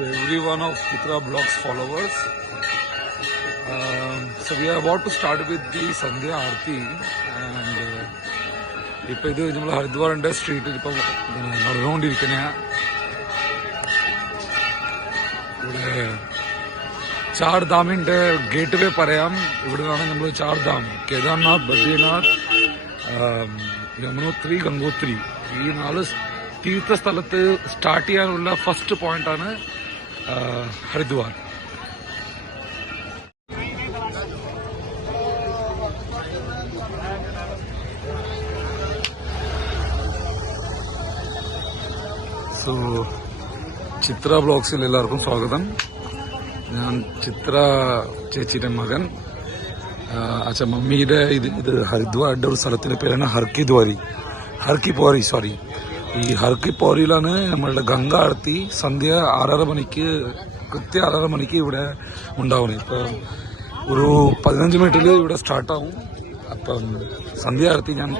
to every one of Chitra Blogs followers. So we are about to start with the Sandhya Aarti and ഇപ്പോൾ ഇത് നമ്മൾ ഹരിദ്വാറിൻ്റെ സ്ട്രീറ്റിൽ ഇപ്പം നടന്നുകൊണ്ടിരിക്കുന്ന ഇവിടെ ചാർ ധാമിൻ്റെ ഗേറ്റ് വേ പറയാം. ഇവിടെ നിന്നാണ് നമ്മൾ ചാർ ധാം, കേദാർനാഥ്, ബദ്രിനാഥ്, യമുനോത്രി, ഗംഗോത്രി ഈ 4 തീർത്ഥ സ്ഥലത്ത് സ്റ്റാർട്ട് ചെയ്യാനുള്ള ഫസ്റ്റ് പോയിന്റാണ് ഹരിദ്വാർ. സോ ചിത്ര ബ്ലോഗ്സിൽ എല്ലാവർക്കും സ്വാഗതം. ഞാൻ ചിത്ര ചേച്ചിയുടെ മകൻ. മമ്മിയുടെ ഇത് ഹരിദ്വാറിന്റെ ഒരു സ്ഥലത്തിന്റെ പേരാണ് ഹർക്കി ഈ ഹർക്കി പോരിയിലാണ് നമ്മളുടെ ഗംഗ ആരത്തി സന്ധ്യ 6:30 മണിക്ക്, കൃത്യം 6:30 മണിക്ക് ഇവിടെ ഉണ്ടാവുന്നത്. ഇപ്പം ഒരു 15 മിനിറ്റിൽ ഇവിടെ സ്റ്റാർട്ടാവും. അപ്പം സന്ധ്യ ആരത്തി ഞാൻ